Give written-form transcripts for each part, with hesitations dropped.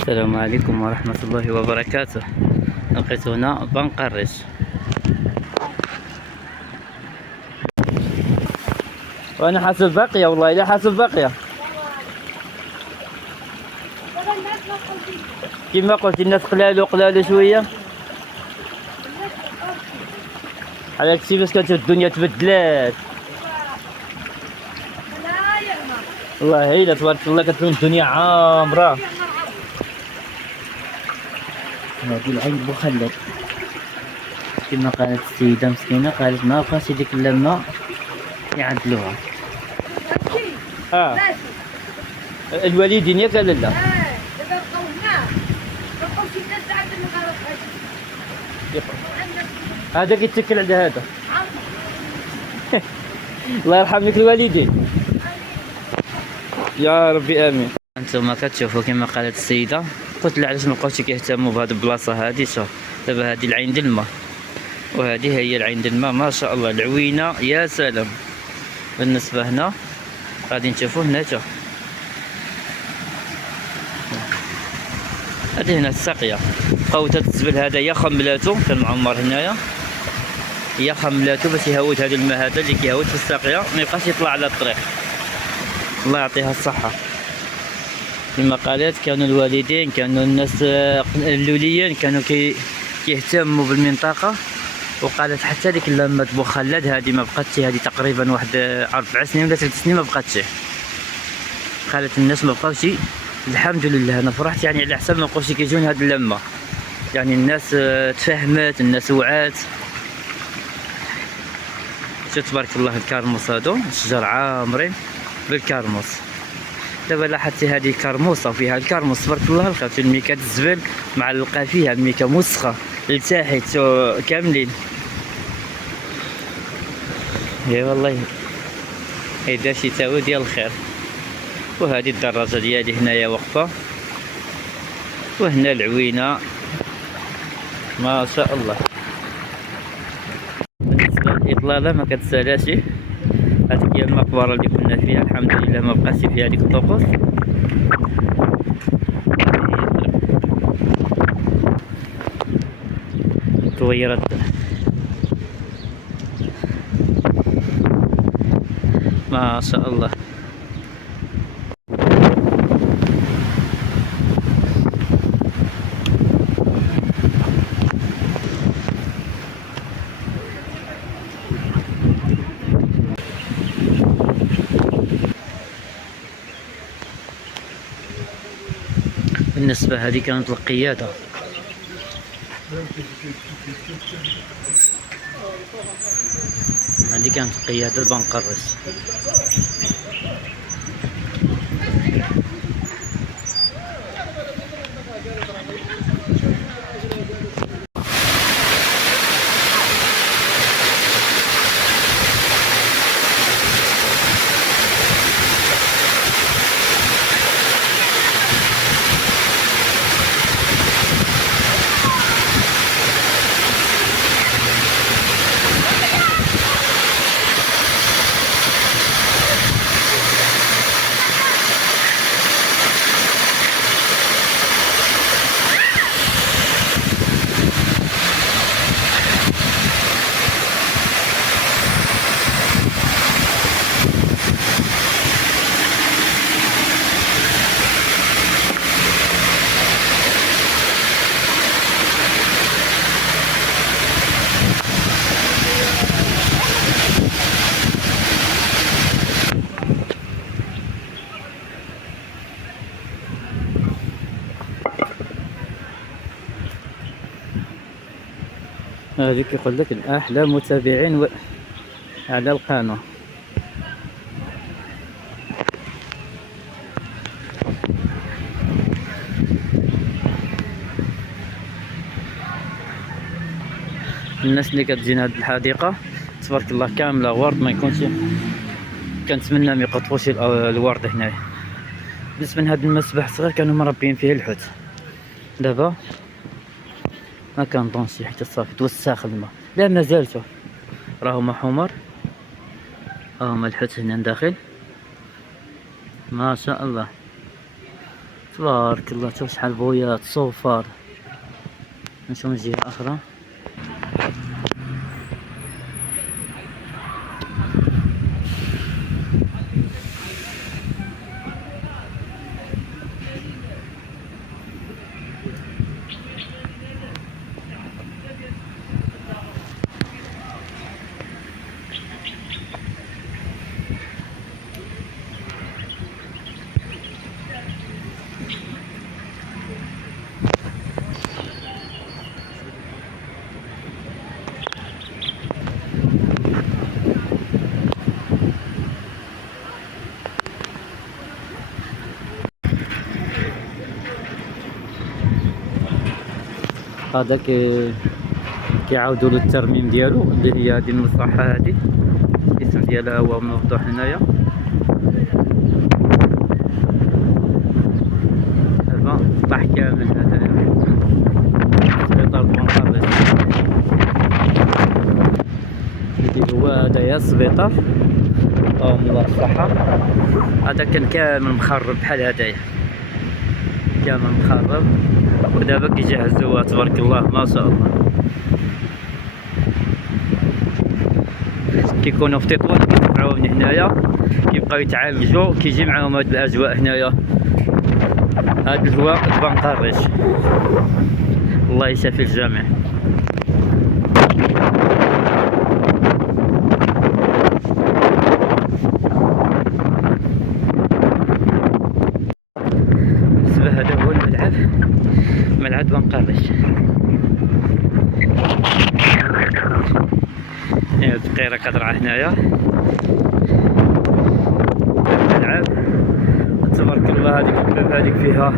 السلام عليكم ورحمة الله وبركاته. لقيت هنا بنقرش. وأنا حاسب باقية، والله لا حاسب باقية. كما قلت الناس قلالو شوية. على هادشي باش كانت الدنيا تبدلات. والله إلا تبارك الله كتكون الدنيا عامرة. هادي العين مخلد كما قالت السيدة مسكينة، قالت ما بقاش ديك اللمة يعدلوها. الوالدين ياك لا؟ دابا بقاو هنا بقاو شي 3 ساعات من الغرب. هذا كيتكل على هذا. الله يرحم لك الوالدين يا ربي امين. انتم كتشوفوا كما قالت السيده، قلت لها علاش مابقاوش كيهتموا بهذه البلاصه هذه. شوف دابا هذه العين ديال الماء، وهذه هي العين ديال الماء، ما شاء الله العوينه يا سلام. بالنسبه هنا غادي نشوفوا هنا شوف، هذه هنا الساقيه. بقاو الزبل هذايا خملاتو، كان معمر هنايا، هي خملاتو باش يهود هذا الماء هذا اللي كيهود في الساقيه ما يبقاش يطلع على الطريق. الله يعطيها الصحه. كما قالت كانوا الوالدين، كانوا الناس اللوليين كانوا كيهتموا بالمنطقه. وقالت حتى ديك لما بوخلد هذه ما بقاتش، هذه تقريبا واحد 4 سنين ولا 3 سنين ما بقاتش. قالت الناس ما بقاوش، الحمد لله انا فرحت يعني على حساب ما بقاوش كيجون هاد اللمه. يعني الناس تفهمت، الناس وعات. شوف تبارك الله الكرموس هادو، الشجر عامرين بالكرموس. دابا لاحظتي هذه كرموسه وفيها الكرموس تبارك الله الخير، ملي كتزبل معلقه فيها، ملي كموسخه لتحت كاملين. اي والله هيدا شي تاوي ديال الخير. وهذه الدراجه ديالي هنايا واقفه، وهنا العوينه ما شاء الله. بالنسبه للاطلاله ما كتسالاش. هذيك هي المقبره اللي كنا فيها، الحمد لله ما بقاش فيها ديك الطقوس. تغيرت ما شاء الله. بالنسبة هذه كانت القيادة. هذه كانت قيادة بنقرس. هذه كيقول لك الأحلى متابعين على القناة. الناس اللي كتجينا هاد الحديقة تبارك الله كاملة ورد، ما يكونش، كنتمنى ما يقطفوش الورد هنايا. بالنسبة لهاد المسبح الصغير كانوا مربيين فيه الحوت، دابا ما كنظنش حتى صافي توسخ الماء. لا مازال، شوف راهما حمر، هما الحوت هنا داخل ما شاء الله تبارك الله. شوف شحال بويات صوفار. نشوف من جهة أخرى. هذا كيعاودوا له الترميم ديالو، اللي هي هذه المصلحة هذه الاسم ديالها هو موضوع هنايا. دابا طاح كامل هذا سبيطار بنقريش اللي هو هدايا السبيطار اللهم الله الصحة. هذا كان كامل مخرب بحال هدايا، كامل مخرب، ودابا كيجهزوها تبارك الله ما شاء الله. كيكونوا في تطوان كيتبعوا من هنايا كيبقاو يتعالجوا، كيجي معاهم هاد الاجواء هنايا. هاد الهواء بنقريش الله يشافي الجميع. بالنسبة هذا هو الملعب، ملعب بنقريش. الدقيرة كترعى هنايا الملعب تبارك الله. هذيك الباب هذيك فيها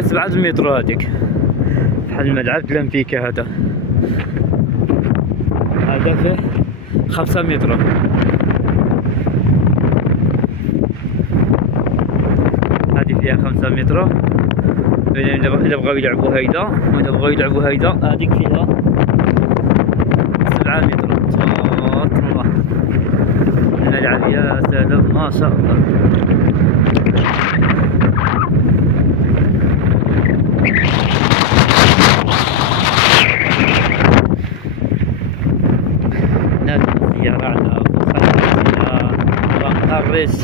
7 المتر، هذيك بحال الملعب الأولمبيكا. هذا فيه 5 متر. هذه فيها 5 متر. إلا بغاو يلعبوا هيدا وإلا بغاو يلعبوا هيدا هذيك فيها 7 متر. تبارك الله الملعب يا سلام ما شاء الله. نادي الزيارة على بنقريش،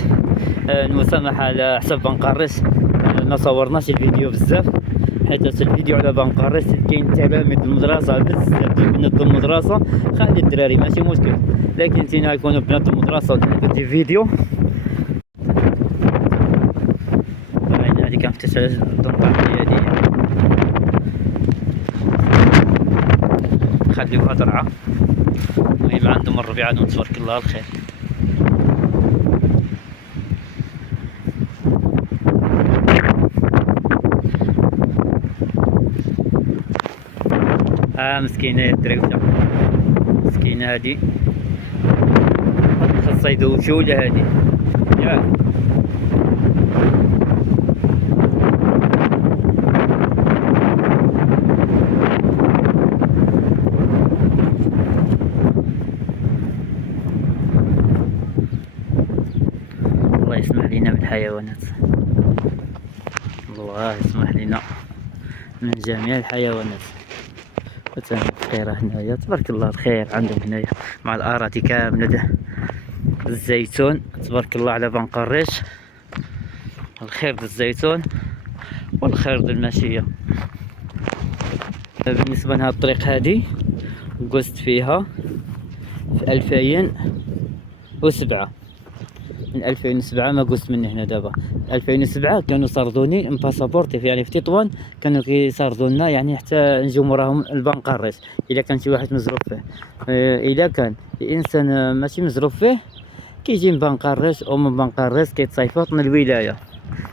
المسامحة على حساب بنقريش. ما صورناش الفيديو بزاف حيت الفيديو على بنقريش كاين تلاميذ المدرسة بزاف ديال بنات المدرسة. خلي الدراري ماشي مشكل، لكن تينا يكونوا بنات المدرسة ودير فيديو. هذه كنفتش على الدنطاقية هذه، خليوها درعة. المهم عندهم الربيع عندهم تبارك الله الخير. مسكينة يا الدريوشة، مسكينة هادي خاصها يدوشو ولا هادي ياك. الله يسمح لينا من الحيوانات، الله يسمح لينا من جميع الحيوانات. الخير هنايا تبارك الله الخير عندهم هنايا مع الأراضي كاملة الزيتون تبارك الله على بنقريش. الخير د الزيتون والخير د الماشية. بالنسبة لهاد الطريق هادي قست فيها في 2007. من 2007 ما قست من هنا. دابا 2007 كانوا صردوني باسابورتي يعني في تطوان، كانوا كيصردوا لنا يعني حتى نجيو موراهم البنقريش الا كان شي واحد مزروب فيه. الا كان الانسان ماشي مزروب فيه كيجي من بنقريش او من بنقريش كيتصيفط من الولايه.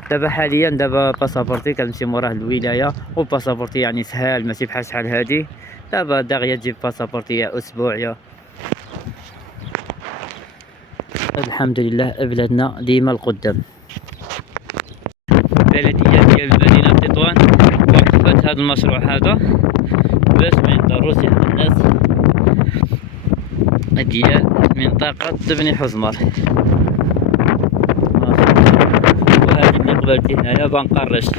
دابا حاليا باسابورتي كنمشي موراه الولايه، وباسابورتي يعني سهال ماشي بحال شحال هادي. دابا داغيا تجيب باسابورتي يا اسبوع يا الحمد لله. بلادنا ديما القدام. البلديه ديال مدينه تطوان وقفت هذا المشروع هذا باش ما يضروش الناس ديال منطقه بني حزمر. وهذه قبلتي هنايا بنقرش،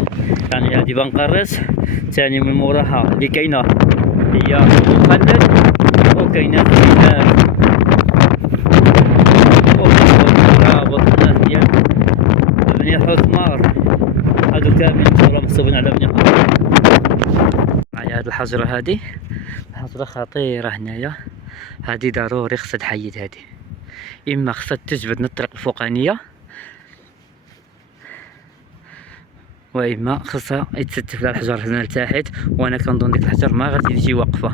يعني هادي بنقرش ثاني من موراها اللي كاينه هي مخلد، وكاينه زينات رابط الناس ديال بني حزمار، هادو كاملين صورة محسوبين على بني حزمار. معايا هاد الحجرة، هادي حجرة خطيرة هنايا، هادي ضروري خصها تحيد، هادي اما خصها تجبد من الطريق الفوقانية، واما خصها يتستف لها الحجر هنا لتحت، وانا كنظن ديك الحجر ما غادي تجي واقفة.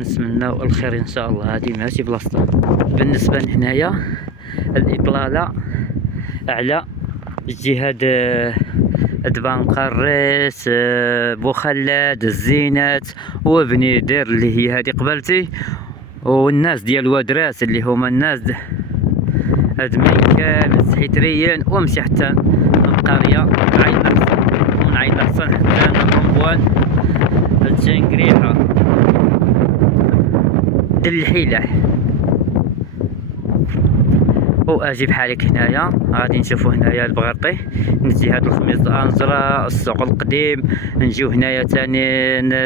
نتمناو الخير ان شاء الله، هادي ماشي بلاصتها. بالنسبة لهنايا الاطلالة على الجهاد دبنقريس، بوخلاد، الزينات، وبني دير اللي هي هادي قبلتي، والناس ديال ودراس اللي هما الناس هاد كامل السحيتريين، ومشي حتى القرية عين الحصن، ومن عين الحصن حتى الرمبوان، التنقريحة، دلحيلح. واجي بحالك هنايا غادي نشوفو هنايا البغرطي، نجي هاد الخميس الانجرة، السوق القديم، نجيو هنايا تاني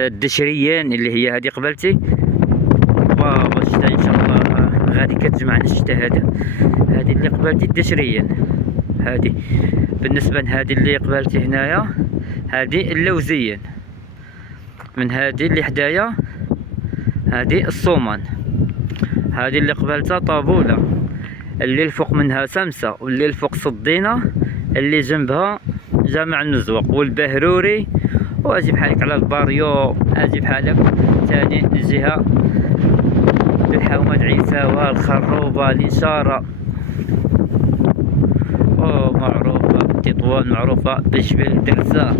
الدشريين اللي هي هادي قبلتي. بابا الشتا ان شاء الله غادي كتجمعنا الشتا هادي اللي قبلتي الدشريين. هادي بالنسبة لهادي اللي قبلتي هنايا هادي اللوزيين، من هادي اللي حدايا هادي الصومان، هادي اللي قبلتها طابولة، اللي الفوق منها سمسة، واللي الفوق صدينة، اللي جنبها جامع النزوق والبهروري. واجي بحالك على الباريو، اجي بحالك ثاني الجهة الحومة عيساوة، الخروبة، الإشارة، معروفة بتطوان، معروفة بجبل درزة.